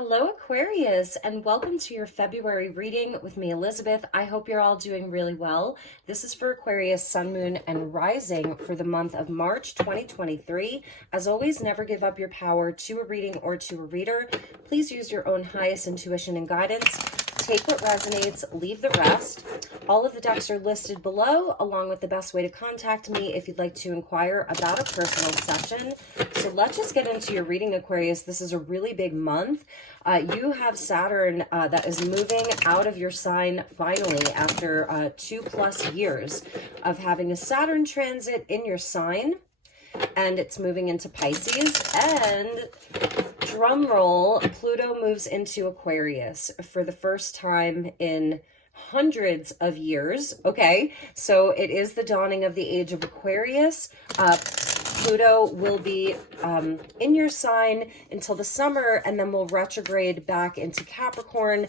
Hello, Aquarius, and welcome to your February reading with me, Elizabeth. I hope you're all doing really well. This is for Aquarius, Sun, Moon, and Rising for the month of March 2023. As always, never give up your power to a reading or to a reader. Please use your own highest intuition and guidance. Take what resonates, leave the rest. All of the decks are listed below, along with the best way to contact me if you'd like to inquire about a personal session. So let's just get into your reading, Aquarius. This is a really big month. You have Saturn that is moving out of your sign finally after 2+ years of having a Saturn transit in your sign, and it's moving into Pisces. And drum roll, Pluto moves into Aquarius for the first time in hundreds of years. Okay, so it is the dawning of the age of Aquarius. Pluto will be in your sign until the summer, and then will retrograde back into Capricorn,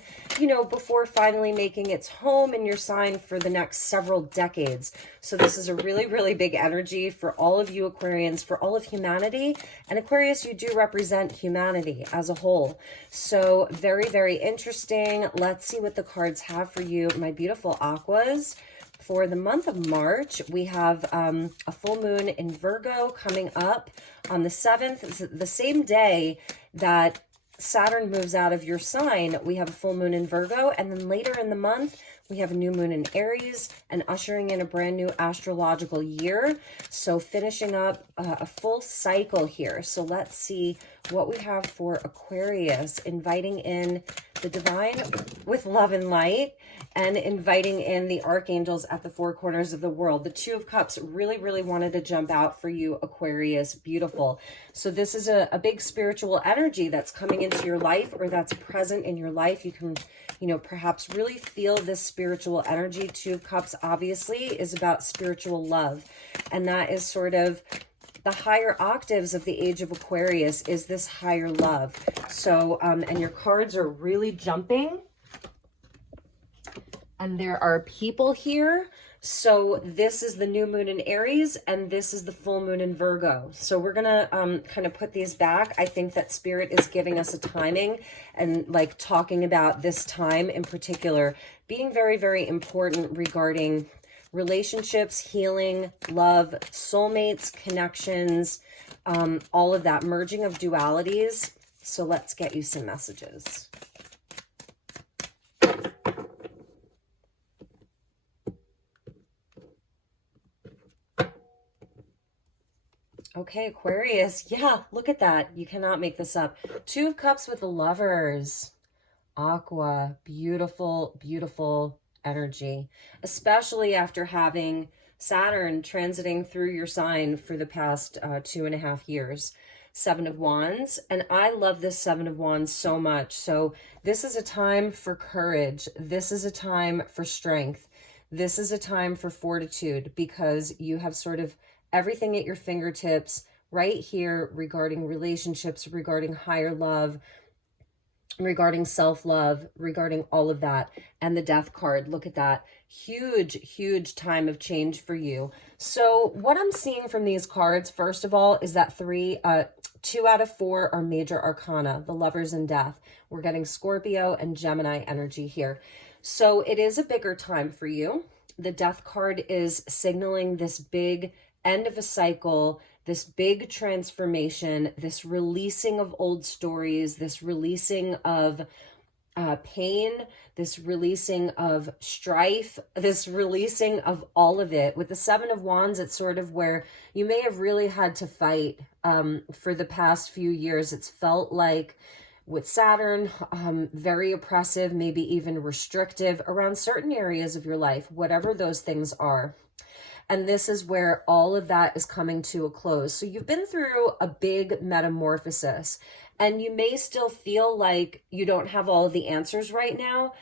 before finally making its home in your sign for the next several decades. So this is a really, really big energy for all of you Aquarians, for all of humanity. And Aquarius, you do represent humanity as a whole. So very, very interesting. Let's see what the cards have for you, my beautiful Aquas. For the month of March, we have a full moon in Virgo coming up on the 7th. It's the same day that Saturn moves out of your sign. We have a full moon in Virgo, and then later in the month, we have a new moon in Aries and ushering in a brand new astrological year. So finishing up a full cycle here. So let's see what we have for Aquarius, inviting in the divine with love and light, and inviting in the archangels at the four corners of the world. The Two of Cups really, really wanted to jump out for you, Aquarius. Beautiful. So this is a big spiritual energy that's coming into your life, or that's present in your life. You can, perhaps really feel this spiritual energy. Two of Cups obviously is about spiritual love. And that is sort of the higher octaves of the age of Aquarius, is this higher love. So, and your cards are really jumping. And there are people here. So this is the new moon in Aries, and this is the full moon in Virgo. So we're going to kind of put these back. I think that Spirit is giving us a timing, and like talking about this time in particular being very, very important regarding relationships, healing, love, soulmates, connections, all of that merging of dualities. So let's get you some messages. Okay, Aquarius. Yeah, look at that. You cannot make this up. Two of Cups with the Lovers. Aqua. Beautiful, beautiful energy. Especially after having Saturn transiting through your sign for the past 2.5 years. Seven of Wands. And I love this Seven of Wands so much. So this is a time for courage. This is a time for strength. This is a time for fortitude, because you have sort of everything at your fingertips right here regarding relationships, regarding higher love, regarding self-love, regarding all of that. And the Death card, look at that. Huge, huge time of change for you. So what I'm seeing from these cards, first of all, is that 2 out of 4 are major arcana, the Lovers and Death. We're getting Scorpio and Gemini energy here. So it is a bigger time for you. The Death card is signaling this big end of a cycle, this big transformation, this releasing of old stories, this releasing of pain, this releasing of strife, this releasing of all of it. With the Seven of Wands, it's sort of where you may have really had to fight for the past few years. It's felt like with Saturn, very oppressive, maybe even restrictive around certain areas of your life, whatever those things are. And this is where all of that is coming to a close. So you've been through a big metamorphosis, and you may still feel like you don't have all of the answers right now.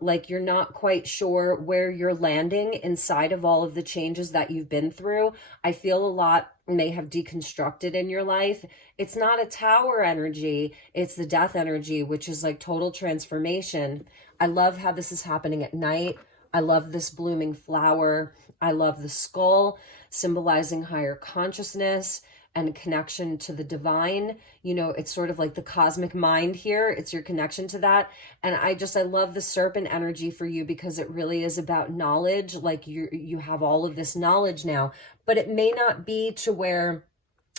Like you're not quite sure where you're landing inside of all of the changes that you've been through. I feel a lot may have deconstructed in your life. It's not a Tower energy. It's the Death energy, which is like total transformation. I love how this is happening at night. I love this blooming flower. I love the skull symbolizing higher consciousness. and connection to the divine. You know, it's sort of like the cosmic mind here. It's your connection to that. And I love the serpent energy for you, because it really is about knowledge. Like you have all of this knowledge now, but it may not be to where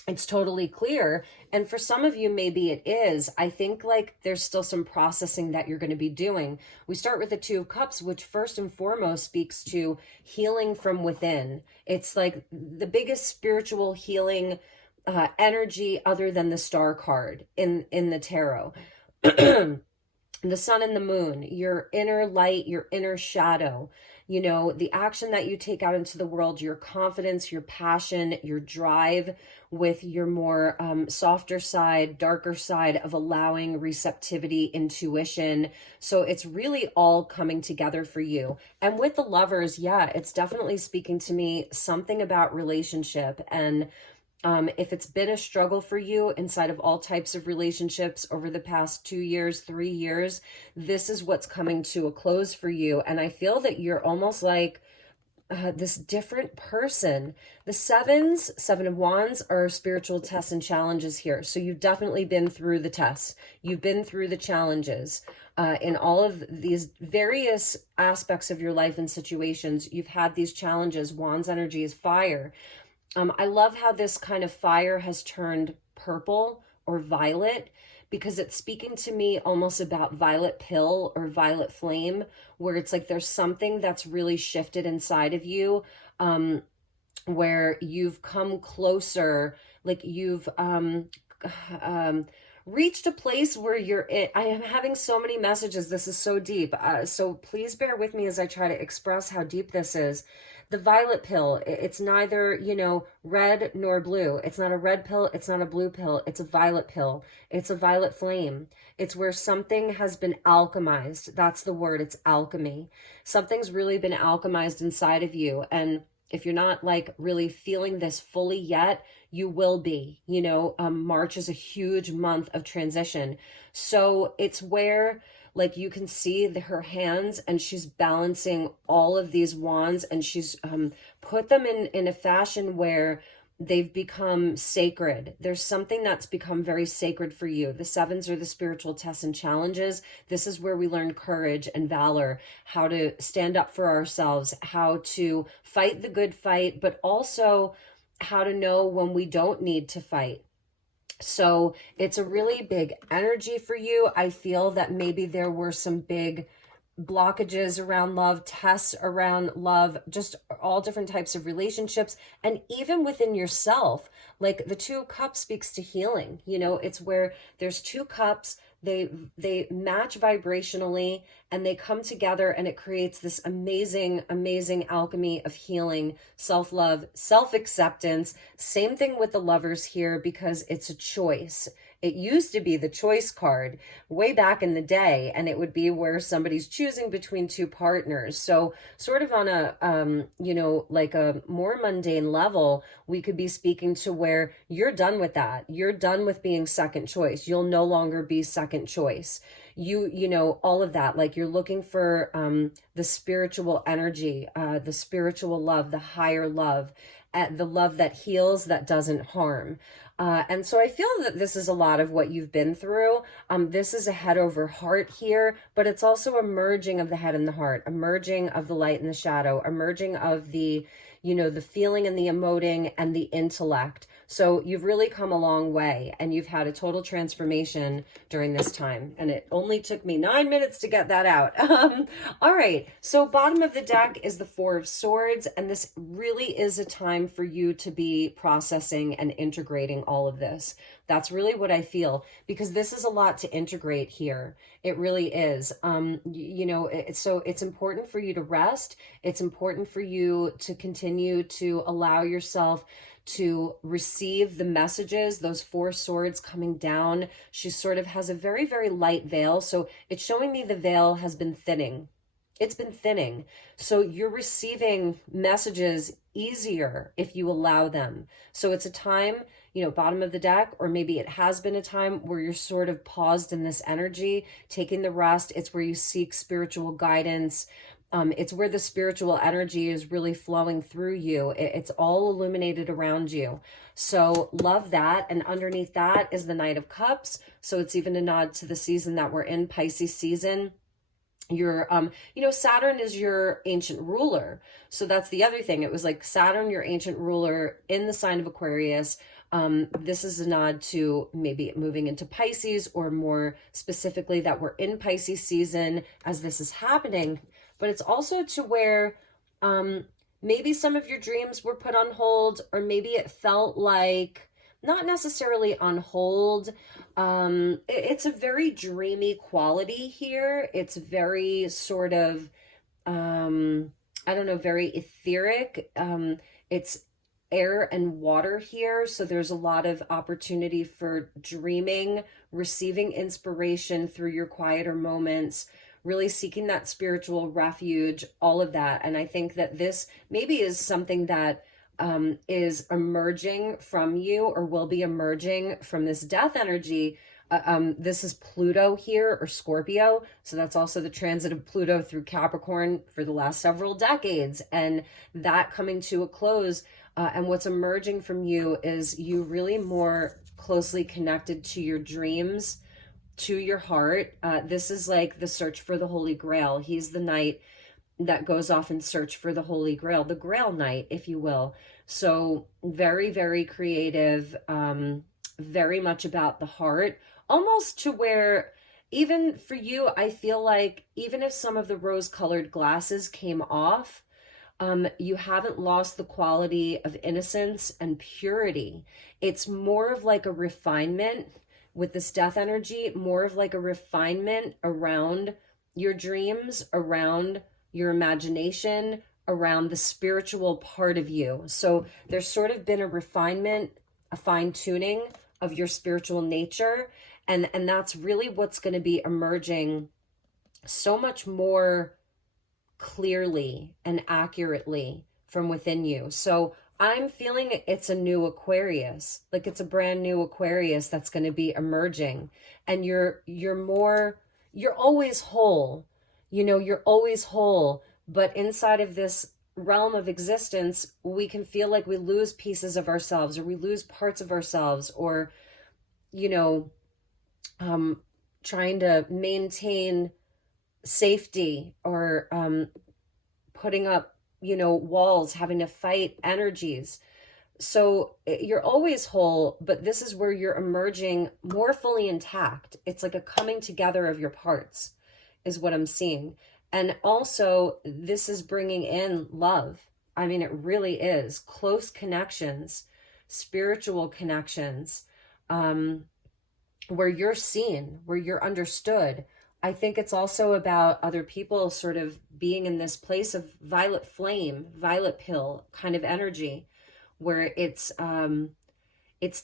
it's totally clear. And for some of you, maybe it is. I think like there's still some processing that you're going to be doing. We start with the Two of Cups, which first and foremost speaks to healing from within. It's like the biggest spiritual healing energy other than the Star card in the tarot. The sun and the moon, your inner light, your inner shadow, you know, the action that you take out into the world, your confidence, your passion, your drive with your more softer side, darker side of allowing receptivity, intuition. So it's really all coming together for you. And with the Lovers, yeah, it's definitely speaking to me something about relationship. And if it's been a struggle for you inside of all types of relationships over the past 2 years, 3 years, this is what's coming to a close for you. And I feel that you're almost like this different person. The Seven of Wands are spiritual tests and challenges here. So you've definitely been through the tests. You've been through the challenges in all of these various aspects of your life and situations. You've had these challenges. Wands energy is fire. I love how this kind of fire has turned purple or violet, because it's speaking to me almost about violet pill or violet flame, where it's like there's something that's really shifted inside of you, where you've come closer, like you've reached a place where you're in. I am having so many messages. This is so deep. So please bear with me as I try to express how deep this is. The violet pill, it's neither, you know, red nor blue. It's not a red pill. It's not a blue pill. It's a violet pill. It's a violet flame. It's where something has been alchemized. That's the word. It's alchemy. Something's really been alchemized inside of you. And if you're not like really feeling this fully yet, you will be. You know, March is a huge month of transition. So it's where like you can see her hands, and she's balancing all of these wands, and she's put them in a fashion where they've become sacred. There's something that's become very sacred for you. The sevens are the spiritual tests and challenges. This is where we learn courage and valor, how to stand up for ourselves, how to fight the good fight, but also how to know when we don't need to fight. So it's a really big energy for you. I feel that maybe there were some big blockages around love, tests around love, just all different types of relationships. And even within yourself, like the Two of Cups speaks to healing. You know, it's where there's two cups, they match vibrationally, and they come together, and it creates this amazing, amazing alchemy of healing, self-love, self-acceptance. Same thing with the Lovers here, because it's a choice. It used to be the choice card way back in the day, and it would be where somebody's choosing between two partners. So sort of on a, you know, like a more mundane level, we could be speaking to where you're done with that. You're done with being second choice. You'll no longer be second choice. You know, all of that, like you're looking for the spiritual energy, the spiritual love, the higher love, the love that heals, that doesn't harm. And so I feel that this is a lot of what you've been through. This is a head over heart here, but it's also a merging of the head and the heart, a merging of the light and the shadow, a merging of the, you know, the feeling and the emoting and the intellect. So you've really come a long way, and you've had a total transformation during this time. And it only took me 9 minutes to get that out. All right. So bottom of the deck is the Four of Swords. And this really is a time for you to be processing and integrating all of this. That's really what I feel, because this is a lot to integrate here. It really is. You know, so it's important for you to rest. It's important for you to continue to allow yourself to receive the messages, those Four Swords coming down. She sort of has a very, very light veil. So it's showing me the veil has been thinning. It's been thinning. So you're receiving messages easier if you allow them. So it's a time, you know, bottom of the deck, or maybe it has been a time where you're sort of paused in this energy, taking the rest. It's where you seek spiritual guidance. It's where the spiritual energy is really flowing through you. It's all illuminated around you. So love that. And underneath that is the Knight of Cups. So it's even a nod to the season that we're in, Pisces season. Your Saturn is your ancient ruler. So that's the other thing. It was like Saturn, your ancient ruler in the sign of Aquarius. This is a nod to maybe moving into Pisces, or more specifically that we're in Pisces season as this is happening. But it's also to where maybe some of your dreams were put on hold, or maybe it felt like not necessarily on hold. It's a very dreamy quality here. It's very sort of, I don't know, very etheric. It's air and water here. So there's a lot of opportunity for dreaming, receiving inspiration through your quieter moments, really seeking that spiritual refuge, all of that. And I think that this maybe is something that is emerging from you, or will be emerging from this death energy. This is Pluto here, or Scorpio. So that's also the transit of Pluto through Capricorn for the last several decades, and that coming to a close. And what's emerging from you is you really more closely connected to your dreams, to your heart. This is like the search for the Holy Grail. He's the knight that goes off in search for the Holy Grail, the Grail Knight, if you will. So very, very creative, very much about the heart, almost to where even for you, I feel like even if some of the rose-colored glasses came off, you haven't lost the quality of innocence and purity. It's more of like a refinement with this death energy, more of like a refinement around your dreams, around your imagination, around the spiritual part of you. So there's sort of been a refinement, a fine-tuning of your spiritual nature. And that's really what's going to be emerging so much more clearly and accurately from within you. So I'm feeling it's a new Aquarius, like it's a brand new Aquarius that's going to be emerging. And you're always whole. You're always whole, but inside of this realm of existence, we can feel like we lose pieces of ourselves, or we lose parts of ourselves, or, trying to maintain safety, or putting up, walls, having to fight energies. So you're always whole, but this is where you're emerging more fully intact. It's like a coming together of your parts is what I'm seeing. And also this is bringing in love. I mean, it really is close connections, spiritual connections, where you're seen, where you're understood. I think it's also about other people sort of being in this place of violet flame, violet pill kind of energy, where it's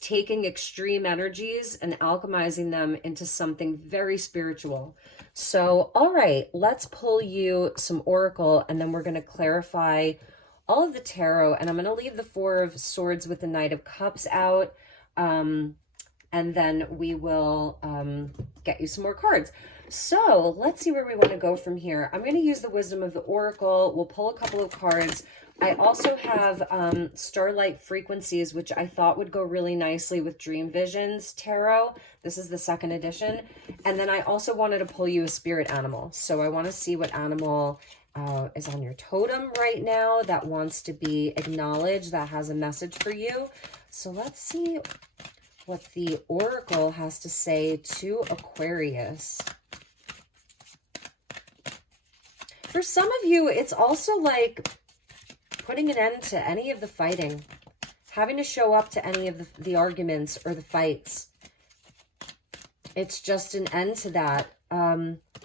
taking extreme energies and alchemizing them into something very spiritual. So, all right, let's pull you some oracle, and then we're going to clarify all of the tarot. And I'm going to leave the Four of Swords with the Knight of Cups out. And then we will get you some more cards. So let's see where we want to go from here. I'm going to use the wisdom of the oracle. We'll pull a couple of cards. I also have Starlight frequencies, which I thought would go really nicely with Dream Visions Tarot. This is the second edition. And then I also wanted to pull you a spirit animal. So I want to see what animal is on your totem right now that wants to be acknowledged, that has a message for you. So let's see what the oracle has to say to Aquarius. For some of you, it's also like putting an end to any of the fighting, having to show up to any of the arguments or the fights. It's just an end to that.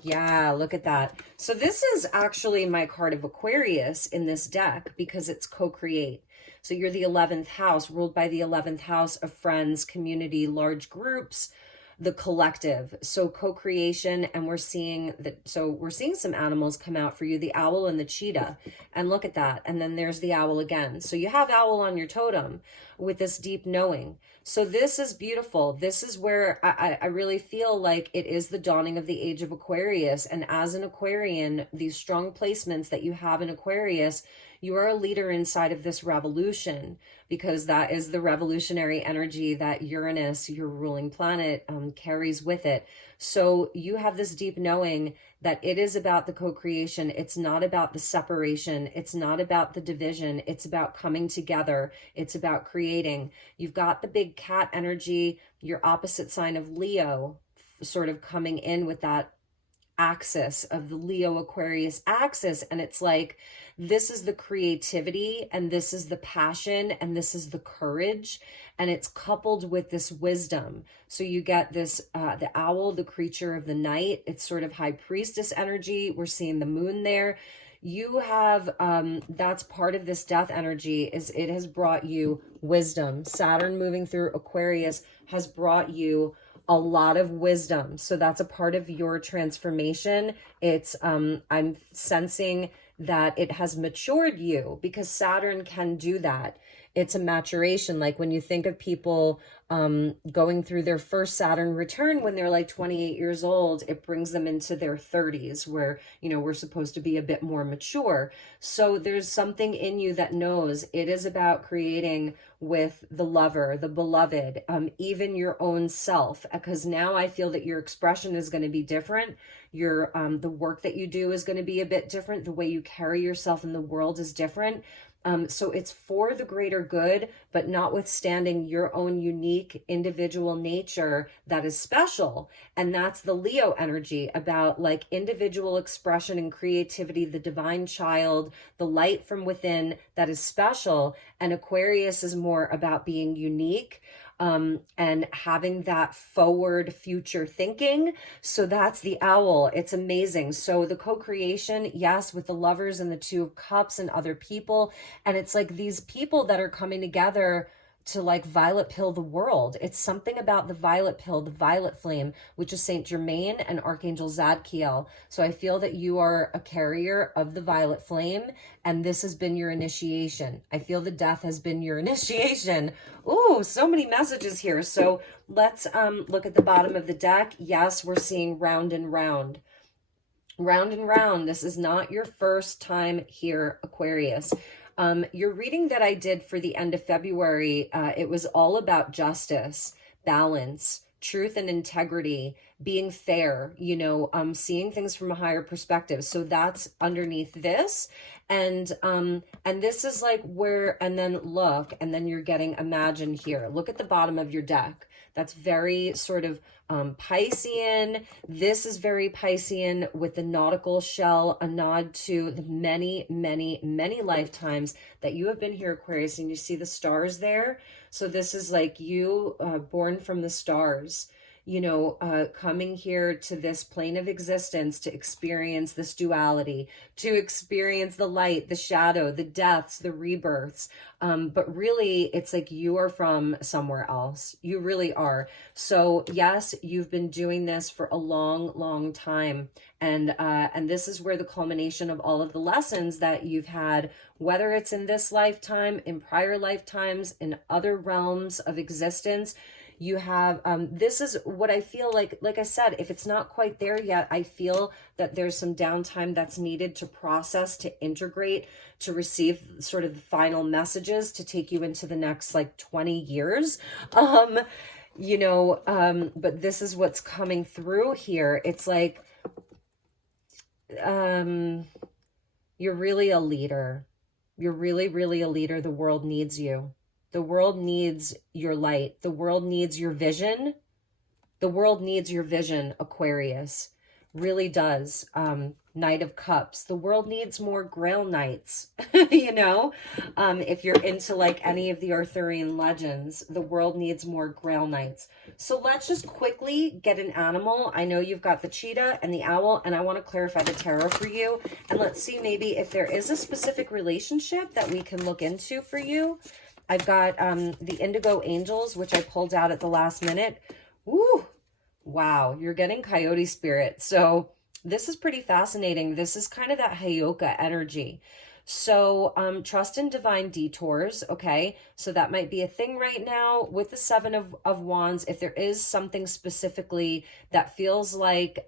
Yeah, look at that. So this is actually my card of Aquarius in this deck because it's co-create. So you're the 11th house, ruled by the 11th house of friends, community, large groups. the collective. So co-creation, and we're seeing that, so we're seeing some animals come out for you, the owl and the cheetah, and look at that. And then there's the owl again. So you have owl on your totem with this deep knowing. So this is beautiful. This is where I really feel like it is the dawning of the age of Aquarius. And as an Aquarian, these strong placements that you have in Aquarius, you are a leader inside of this revolution, because that is the revolutionary energy that Uranus, your ruling planet, carries with it. So you have this deep knowing that it is about the co-creation. It's not about the separation. It's not about the division. It's about coming together. It's about creating. You've got the big cat energy, your opposite sign of Leo, sort of coming in with that axis of the Leo Aquarius axis. And it's like, this is the creativity, and this is the passion, and this is the courage, and it's coupled with this wisdom. So you get this, the owl, the creature of the night. It's sort of high priestess energy. We're seeing the moon there. You have, that's part of this death energy, is it has brought you wisdom. Saturn moving through Aquarius has brought you a lot of wisdom. So that's a part of your transformation. It's, I'm sensing that it has matured you, because Saturn can do that. It's a maturation. Like when you think of people going through their first Saturn return when they're like 28 years old, it brings them into their 30s where, you know, we're supposed to be a bit more mature. So there's something in you that knows it is about creating with the lover, the beloved, even your own self, because now I feel that your expression is going to be different. Your the work that you do is going to be a bit different. The way you carry yourself in the world is different. So it's for the greater good, but notwithstanding your own unique individual nature that is special. And that's the Leo energy, about like individual expression and creativity, the divine child, the light from within that is special. And Aquarius is more about being unique. And having that forward future thinking. So that's the owl. It's amazing. So the co-creation, yes, with the lovers and the Two of Cups and other people. And it's like these people that are coming together to like violet pill the world. It's something about the violet pill, the violet flame, which is Saint Germain and Archangel Zadkiel. So I feel that you are a carrier of the violet flame, and this has been your initiation. I feel the death has been your initiation. Ooh, so many messages here. So let's look at the bottom of the deck. Yes, we're seeing round and round. Round and round. This is not your first time here, Aquarius. Your reading that I did for the end of February, it was all about justice, balance, truth and integrity, being fair, you know, seeing things from a higher perspective. So that's underneath this. And this is like where, and then look, and then you're getting imagine here. Look at the bottom of your deck. That's very sort of Piscean. This is very Piscean with the nautical shell, a nod to the many, many, many lifetimes that you have been here, Aquarius, and you see the stars there. So this is like you born from the stars, you know, coming here to this plane of existence to experience this duality, to experience the light, the shadow, the deaths, the rebirths. But really, it's like you are from somewhere else. You really are. So yes, you've been doing this for a long, long time. And this is where the culmination of all of the lessons that you've had, whether it's in this lifetime, in prior lifetimes, in other realms of existence, you have, this is what I feel like I said, if it's not quite there yet, I feel that there's some downtime that's needed to process, to integrate, to receive sort of the final messages to take you into the next like 20 years. You know, but this is what's coming through here. It's like, you're really a leader. You're really, really a leader. The world needs you. The world needs your light. The world needs your vision. The world needs your vision, Aquarius. Really does. Knight of Cups. The world needs more Grail Knights, you know? If you're into like any of the Arthurian legends, the world needs more Grail Knights. So let's just quickly get an animal. I know you've got the cheetah and the owl, and I want to clarify the tarot for you. And let's see maybe if there is a specific relationship that we can look into for you. I've got the Indigo Angels, which I pulled out at the last minute. Ooh, Wow, you're getting coyote spirit. So this is pretty fascinating. This is kind of that Heyoka energy. So trust in divine detours, okay? So that might be a thing right now with the Seven of Wands. If there is something specifically that feels like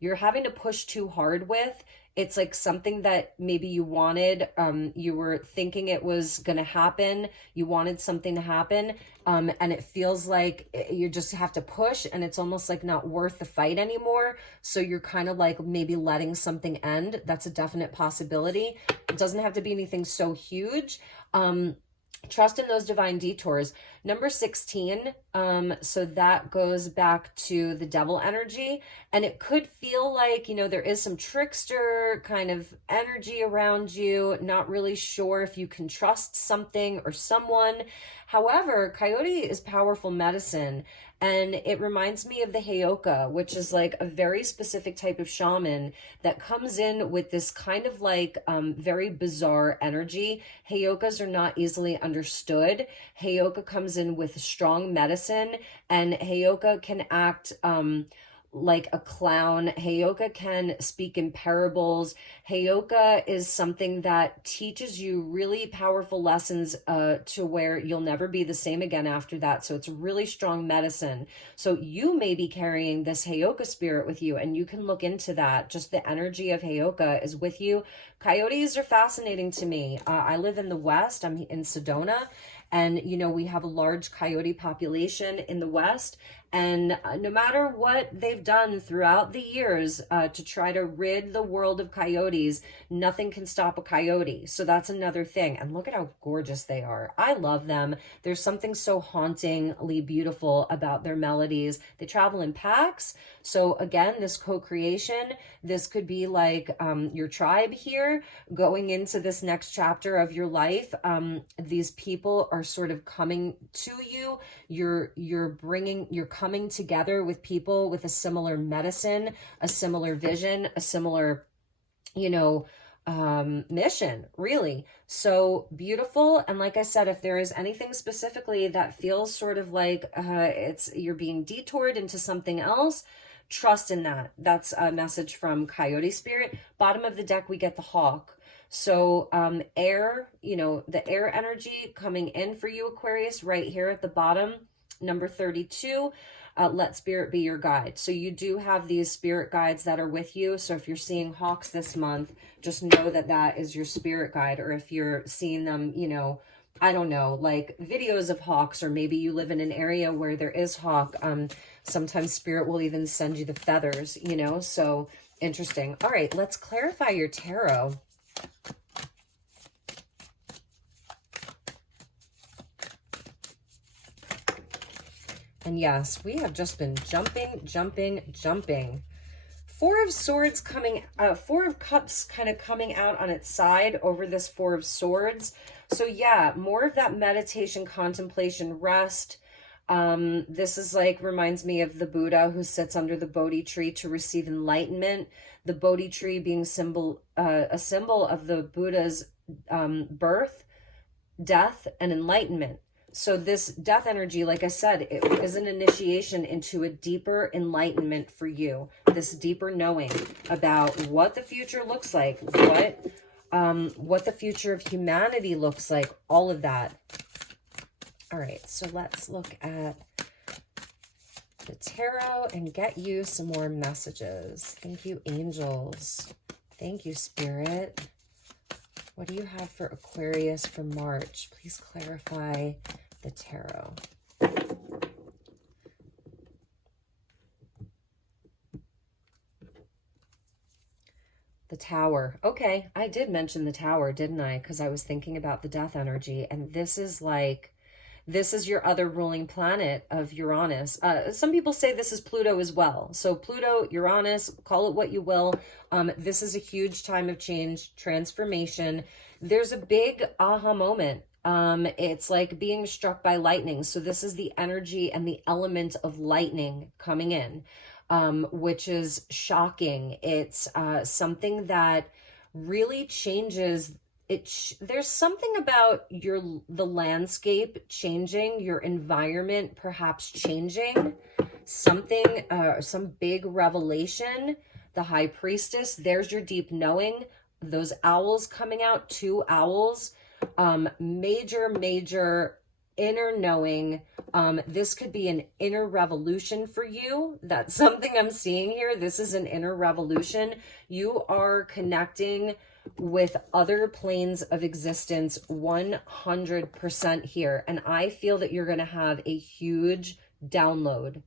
you're having to push too hard with, it's like something that maybe you wanted, you were thinking it was going to happen, you wanted something to happen, and it feels like you just have to push and it's almost like not worth the fight anymore. So you're kind of like maybe letting something end. That's a definite possibility. It doesn't have to be anything so huge. Trust in those divine detours. Number 16, so that goes back to the devil energy, and it could feel like, you know, there is some trickster kind of energy around you, not really sure if you can trust something or someone. However, coyote is powerful medicine, and it reminds me of the Heyoka, which is like a very specific type of shaman that comes in with this kind of like very bizarre energy. Heyokas are not easily understood. Heyoka comes in with strong medicine, and Heyoka can act like a clown. Heyoka can speak in parables. Heyoka is something that teaches you really powerful lessons to where you'll never be the same again after that. So it's really strong medicine. So you may be carrying this Heyoka spirit with you, and you can look into that. Just the energy of Heyoka is with you. Coyotes are fascinating to me. I live in the West. I'm in Sedona. And, you know, we have a large coyote population in the West. And no matter what they've done throughout the years to try to rid the world of coyotes, nothing can stop a coyote. So that's another thing. And look at how gorgeous they are. I love them. There's something so hauntingly beautiful about their melodies. They travel in packs. So again, this co-creation, this could be like your tribe here going into this next chapter of your life. These people are sort of coming to you. You're coming together with people with a similar medicine, a similar vision, a similar, you know, mission, really. So beautiful. And like I said, if there is anything specifically that feels sort of like you're being detoured into something else, trust in that. That's a message from Coyote Spirit. Bottom of the deck, we get the Hawk. So air, you know, the air energy coming in for you, Aquarius, right here at the bottom. Number 32, let spirit be your guide. So you do have these spirit guides that are with you. So if you're seeing hawks this month, just know that that is your spirit guide. Or if you're seeing them, you know, I don't know, like videos of hawks, or maybe you live in an area where there is hawk. Sometimes spirit will even send you the feathers, you know, so interesting. All right, let's clarify your tarot. And yes, we have just been jumping. Four of Swords coming, Four of Cups kind of coming out on its side over this Four of Swords. So yeah, more of that meditation, contemplation, rest. This is like, reminds me of the Buddha who sits under the Bodhi tree to receive enlightenment. The Bodhi tree being a symbol of the Buddha's birth, death, and enlightenment. So this death energy, like I said, it is an initiation into a deeper enlightenment for you. This deeper knowing about what the future looks like, what the future of humanity looks like, all of that. All right, so let's look at the tarot and get you some more messages. Thank you, angels. Thank you, Spirit. What do you have for Aquarius for March? Please clarify the tarot. The Tower. Okay, I did mention the Tower, didn't I? Because I was thinking about the death energy, and this is like, this is your other ruling planet of Uranus. Some people say this is Pluto as well. So Pluto, Uranus, call it what you will. This is a huge time of change, transformation. There's a big aha moment. It's like being struck by lightning. So this is the energy and the element of lightning coming in, which is shocking. It's something that really changes. There's something about the landscape changing, your environment perhaps changing. something, some big revelation. The High Priestess, there's your deep knowing. Those owls coming out, 2 owls, major inner knowing. This could be an inner revolution for you. That's something I'm seeing here. This is an inner revolution. You are connecting with other planes of existence 100% here. And I feel that you're going to have a huge download.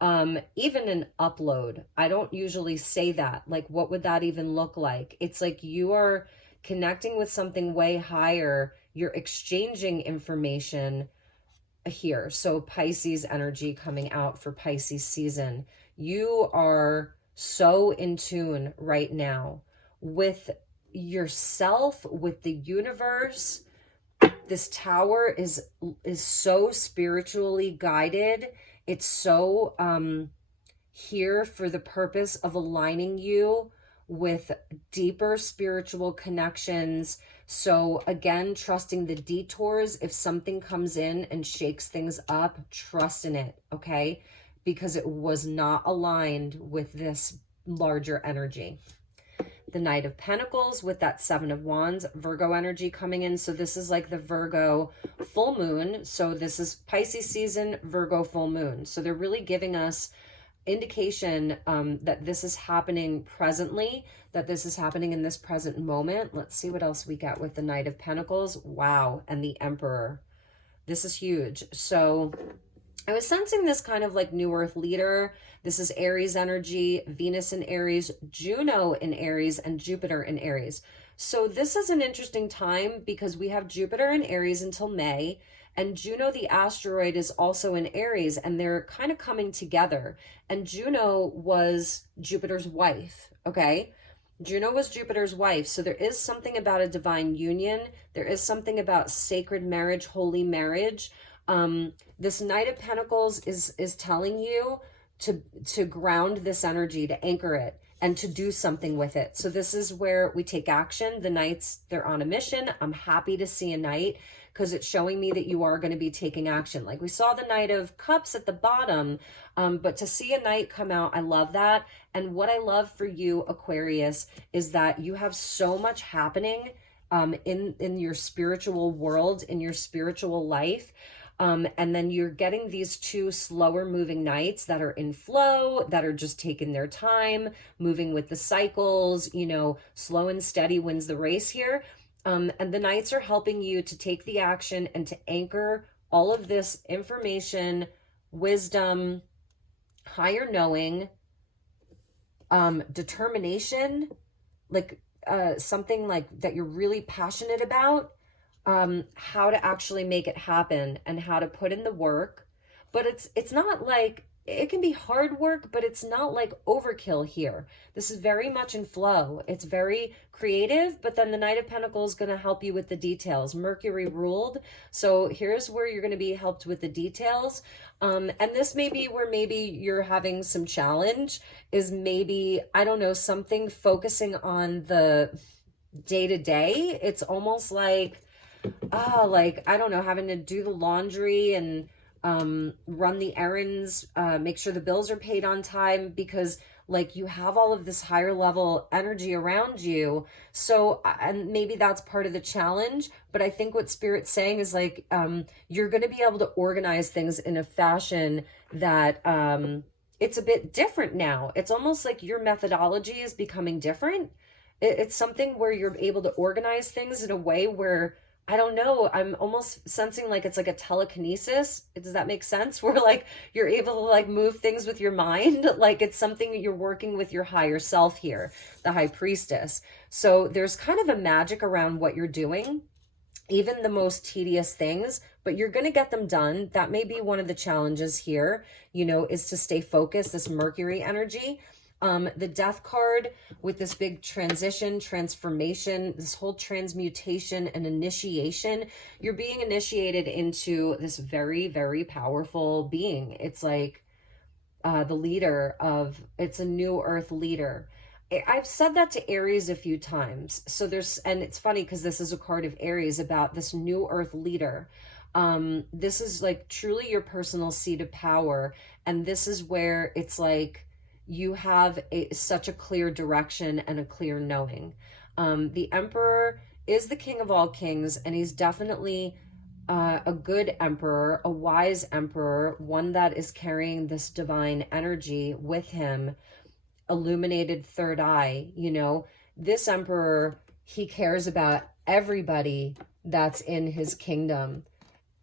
Even an upload. I don't usually say that. Like, what would that even look like? It's like you are connecting with something way higher. You're exchanging information here. So Pisces energy coming out for Pisces season. You are so in tune right now with yourself, with the universe. This tower is so spiritually guided. It's so here for the purpose of aligning you with deeper spiritual connections. So again, trusting the detours. If something comes in and shakes things up, trust in it, okay? Because it was not aligned with this larger energy. The Knight of Pentacles with that 7 of Wands, Virgo energy coming in. So this is like the Virgo full moon. So this is Pisces season, Virgo full moon. So they're really giving us indication that this is happening presently, that this is happening in this present moment. Let's see what else we got with the Knight of Pentacles. Wow. And the Emperor. This is huge. So I was sensing this kind of like New Earth leader. This is Aries energy, Venus in Aries, Juno in Aries, and Jupiter in Aries. So this is an interesting time because we have Jupiter in Aries until May, and Juno, the asteroid, is also in Aries, and they're kind of coming together. And Juno was Jupiter's wife, okay? Juno was Jupiter's wife. So there is something about a divine union. There is something about sacred marriage, holy marriage. This Knight of Pentacles is telling you to ground this energy, to anchor it, and to do something with it. So this is where we take action. The Knights, they're on a mission. I'm happy to see a Knight because it's showing me that you are going to be taking action. Like we saw the Knight of Cups at the bottom, but to see a Knight come out, I love that. And what I love for you, Aquarius, is that you have so much happening in your spiritual world, in your spiritual life. And then you're getting these 2 slower moving Knights that are in flow, that are just taking their time, moving with the cycles, you know, slow and steady wins the race here. And the Knights are helping you to take the action and to anchor all of this information, wisdom, higher knowing, determination, like something like that you're really passionate about. How to actually make it happen and how to put in the work. But it's not like, it can be hard work, but it's not like overkill here. This is very much in flow. It's very creative, but then the Knight of Pentacles is going to help you with the details. Mercury ruled. So here's where you're going to be helped with the details. And this may be where maybe you're having some challenge is maybe, I don't know, something focusing on the day-to-day. It's almost like, like, I don't know, having to do the laundry and run the errands, make sure the bills are paid on time because like you have all of this higher level energy around you. So, and maybe that's part of the challenge, but I think what Spirit's saying is like, you're going to be able to organize things in a fashion that it's a bit different now. It's almost like your methodology is becoming different. It's something where you're able to organize things in a way where, I don't know, I'm almost sensing like it's like a telekinesis. Does that make sense? Where like you're able to like move things with your mind. Like it's something that you're working with your higher self here, the High Priestess. So there's kind of a magic around what you're doing, even the most tedious things, but you're going to get them done. That may be one of the challenges here, you know, is to stay focused, this Mercury energy. The Death card with this big transition, transformation, this whole transmutation and initiation. You're being initiated into this very, very powerful being. It's like the leader of, it's a new earth leader. I've said that to Aries a few times. So there's, and it's funny because this is a card of Aries about this new earth leader. This is like truly your personal seat of power. And this is where it's like you have such a clear direction and a clear knowing. The Emperor is the king of all kings, and he's definitely a good emperor, a wise emperor, one that is carrying this divine energy with him, illuminated third eye. You know, this emperor, he cares about everybody that's in his kingdom.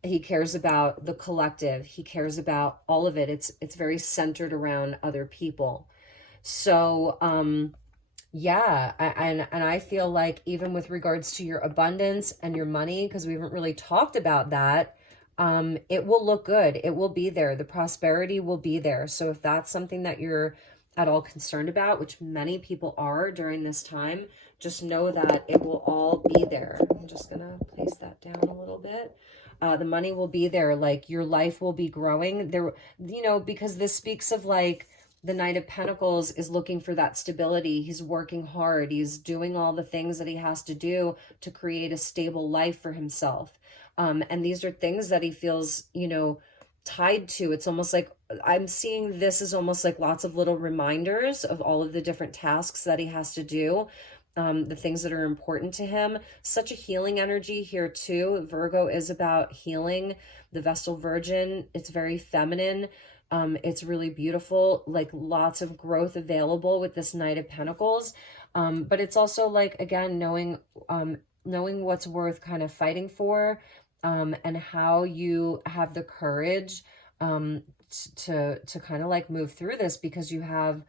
He cares about the collective. He cares about all of it. It's very centered around other people. So, yeah, and I feel like even with regards to your abundance and your money, because we haven't really talked about that, it will look good. It will be there. The prosperity will be there. So if that's something that you're at all concerned about, which many people are during this time, just know that it will all be there. I'm just gonna place that down a little bit. The money will be there. Like your life will be growing there, you know, because this speaks of like the Knight of Pentacles is looking for that stability. He's working hard. He's doing all the things that he has to do to create a stable life for himself. And these are things that he feels, you know, tied to. It's almost like I'm seeing this as almost like lots of little reminders of all of the different tasks that he has to do. The things that are important to him. Such a healing energy here too. Virgo is about healing. The Vestal Virgin, it's very feminine. It's really beautiful, like lots of growth available with this Knight of Pentacles. But it's also like, again, knowing what's worth kind of fighting for, and how you have the courage to kind of like move through this, because you have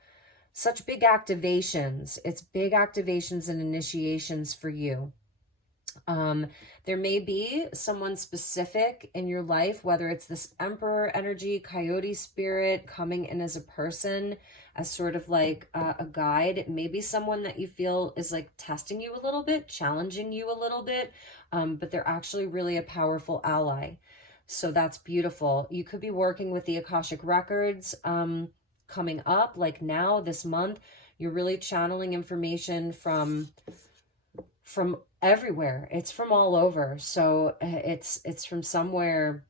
such big activations. It's big activations and initiations for you. There may be someone specific in your life, whether it's this Emperor energy, Coyote spirit coming in as a person, as sort of like a guide. It may be someone that you feel is like testing you a little bit, challenging you a little bit, but they're actually really a powerful ally. So that's beautiful. You could be working with the Akashic Records coming up, like now, this month. You're really channeling information from everywhere. It's from all over. So it's from somewhere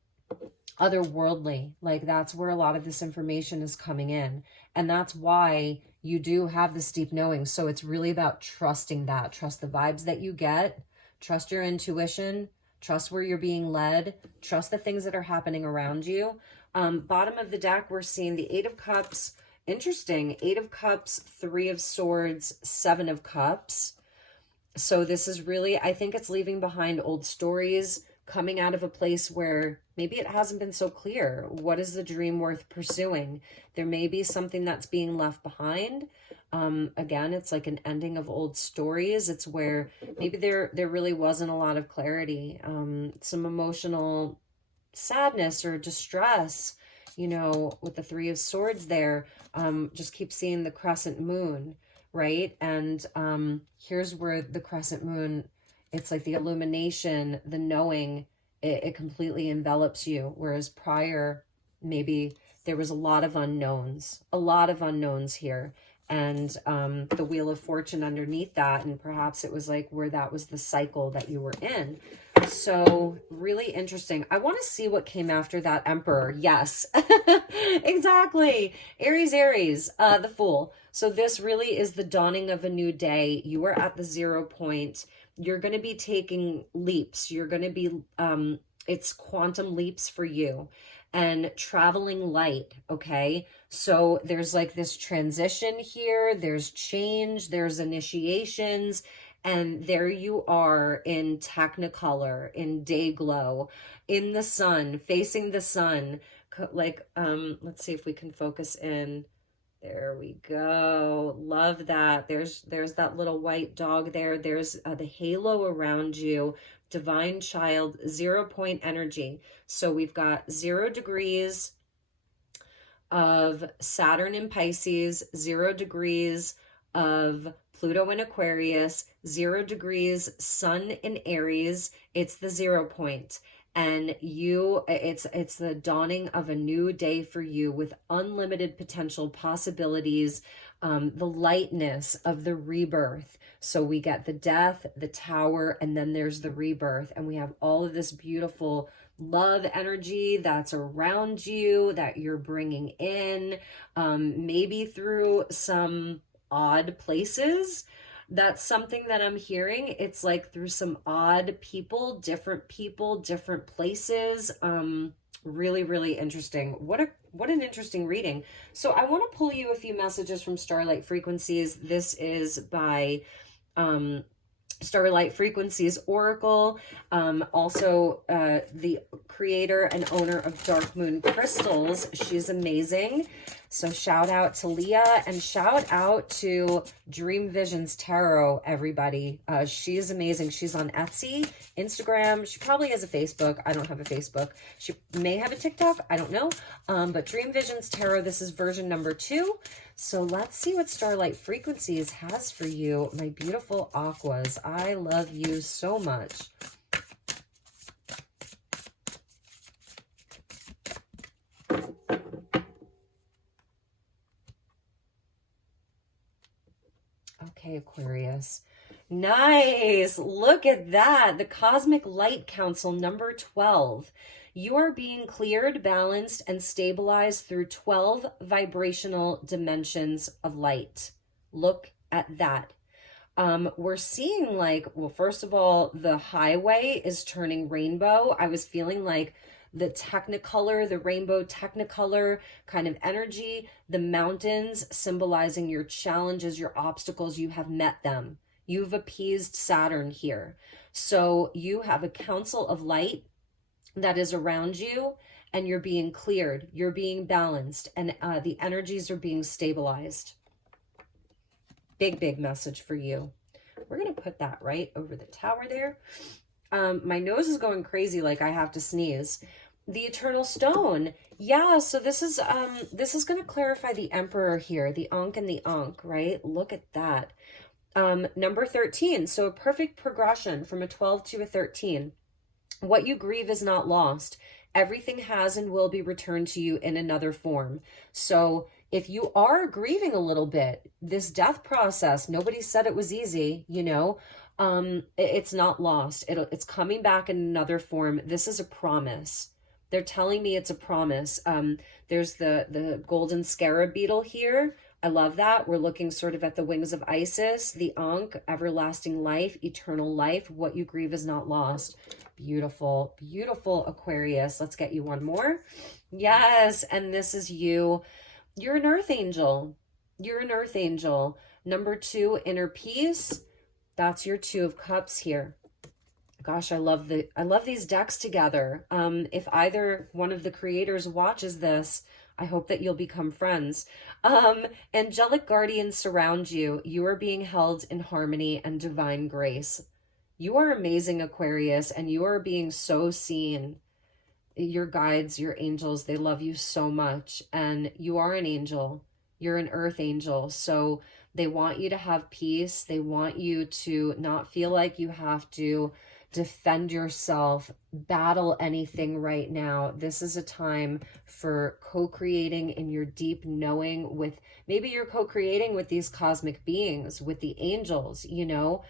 otherworldly. Like that's where a lot of this information is coming in. And that's why you do have this deep knowing. So it's really about trusting that. Trust the vibes that you get. Trust your intuition. Trust where you're being led. Trust the things that are happening around you. Bottom of the deck, we're seeing the Eight of Cups. Interesting. Eight of Cups, Three of Swords, Seven of Cups. So this is really, I think it's leaving behind old stories, coming out of a place where maybe it hasn't been so clear. What is the dream worth pursuing? There may be something that's being left behind. Again, it's like an ending of old stories. It's where maybe there really wasn't a lot of clarity, some emotional sadness or distress, you know, with the Three of Swords there. Just keep seeing the crescent moon, right? And here's where the crescent moon, it's like the illumination, the knowing, it completely envelops you. Whereas prior, maybe there was a lot of unknowns here. And the Wheel of Fortune underneath that. And perhaps it was like where that was the cycle that you were in. So really interesting. I want to see what came after that Emperor. Yes, exactly. Aries, the Fool. So this really is the dawning of a new day. You are at the 0 point. You're going to be taking leaps. You're going to be, it's quantum leaps for you and traveling light. Okay. So there's like this transition here. There's change. There's initiations. And there you are in Technicolor, in day glow, in the sun, facing the sun. Like, let's see if we can focus in. There we go. Love that. There's that little white dog there. There's the halo around you. Divine child, 0 point energy. So we've got 0 degrees of Saturn in Pisces, 0 degrees of Pluto in Aquarius, 0 degrees Sun in Aries. It's the 0 point. And it's the dawning of a new day for you with unlimited potential possibilities, the lightness of the rebirth. So we get the death, the tower, and then there's the rebirth. And we have all of this beautiful love energy that's around you, that you're bringing in, maybe through some odd places. That's something that I'm hearing. It's like through some odd people, different places. Really, really interesting. What an interesting reading. So I want to pull you a few messages from Starlight Frequencies. This is by Starlight Frequencies Oracle, also the creator and owner of Dark Moon Crystals. She's amazing. So shout out to Leah and shout out to Dream Visions Tarot, everybody. She's amazing. She's on Etsy, Instagram. She probably has a Facebook. I don't have a Facebook. She may have a TikTok. I don't know. But Dream Visions Tarot, this is version number 2. So let's see what Starlight Frequencies has for you, my beautiful Aquas. I love you so much. Okay, Aquarius. Nice. Look at that. The Cosmic Light Council number 12. You are being cleared, balanced, and stabilized through 12 vibrational dimensions of light. Look at that. We're seeing like, well, first of all, the highway is turning rainbow. I was feeling like the technicolor, the rainbow technicolor kind of energy, the mountains symbolizing your challenges, your obstacles, you have met them. You've appeased Saturn here. So you have a council of light that is around you, and you're being cleared, you're being balanced, and the energies are being stabilized. Big, big message for you. We're going to put that right over the tower there. My nose is going crazy, like I have to sneeze. The Eternal Stone. Yeah, so this is going to clarify the Emperor here, the Ankh and the Ankh, right? Look at that. Number 13. So a perfect progression from a 12 to a 13. What you grieve is not lost. Everything has and will be returned to you in another form. So if you are grieving a little bit, this death process, nobody said it was easy, you know, it's not lost. It's coming back in another form. This is a promise. They're telling me it's a promise. There's the golden scarab beetle here. I love that. We're looking sort of at the wings of Isis, the Ankh, everlasting life, eternal life. What you grieve is not lost. Beautiful, beautiful Aquarius. Let's get you one more. Yes, and this is you. You're an earth angel. You're an earth angel. Number 2, inner peace. That's your 2 of cups here. Gosh, I love these decks together. If either one of the creators watches this, I hope that you'll become friends. Angelic guardians surround you. You are being held in harmony and divine grace. You are amazing, Aquarius, and you are being so seen. Your guides, your angels, they love you so much. And you are an angel. You're an earth angel. So they want you to have peace. They want you to not feel like you have to defend yourself, battle anything right now. This is a time for co-creating in your deep knowing with, maybe you're co-creating with these cosmic beings, with the angels, you know,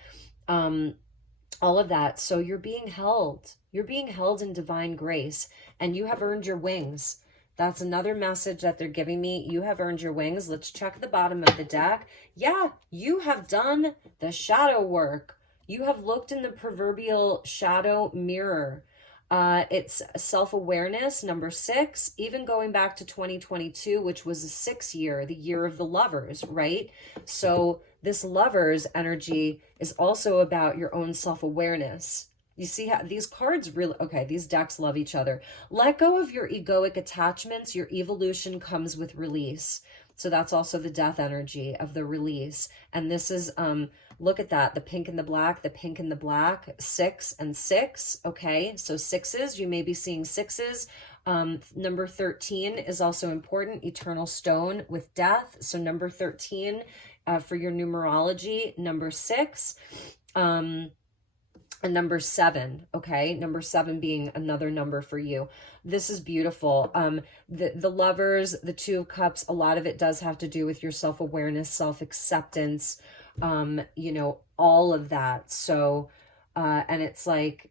all of that. So you're being held in divine grace, and you have earned your wings. That's another message that they're giving me. You have earned your wings. Let's check the bottom of the deck. Yeah, you have done the shadow work. You have looked in the proverbial shadow mirror. It's self-awareness, number 6, even going back to 2022, which was a 6 year, the year of the lovers, right? So this lovers energy is also about your own self-awareness. You see how these cards really, okay, these decks love each other. Let go of your egoic attachments. Your evolution comes with release. So that's also the death energy of the release. And this is, look at that, the pink and the black, 6 and 6. Okay, so 6s, you may be seeing 6s. Number 13 is also important, eternal stone with death. So number 13 for your numerology, number 6. And number 7, okay? Number 7 being another number for you. This is beautiful. The lovers, the 2 of cups, a lot of it does have to do with your self-awareness, self-acceptance, you know, all of that. So, and it's like,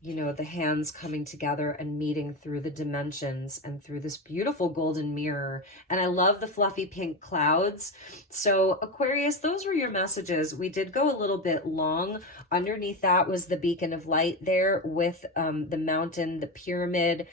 you know, the hands coming together and meeting through the dimensions and through this beautiful golden mirror. And I love the fluffy pink clouds. So Aquarius, those were your messages. We did go a little bit long. Underneath that was the beacon of light there with the mountain, the pyramid,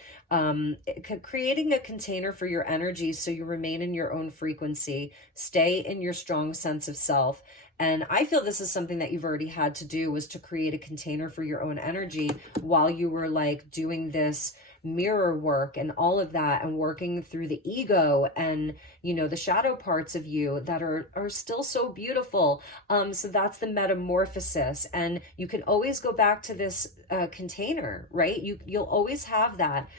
creating a container for your energy so you remain in your own frequency, stay in your strong sense of self. And I feel this is something that you've already had to do, was to create a container for your own energy while you were like doing this mirror work and all of that, and working through the ego and, you know, the shadow parts of you that are still so beautiful. So that's the metamorphosis, and you can always go back to this container, right? You'll always have that.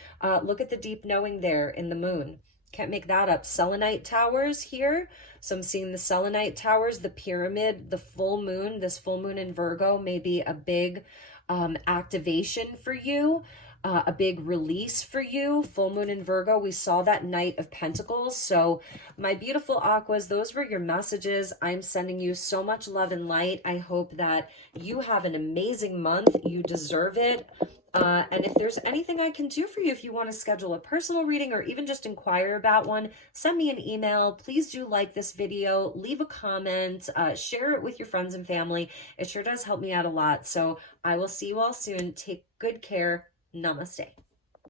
Look at the deep knowing there in the moon. Can't make that up. Selenite towers here. So I'm seeing the selenite towers, the pyramid, the full moon. This full moon in Virgo may be a big activation for you, a big release for you. Full moon in Virgo, we saw that Knight of Pentacles. So my beautiful Aquas, those were your messages. I'm sending you so much love and light. I hope that you have an amazing month. You deserve it. And if there's anything I can do for you, if you want to schedule a personal reading or even just inquire about one, send me an email. Please do like this video, leave a comment, share it with your friends and family. It sure does help me out a lot. So I will see you all soon. Take good care. Namaste.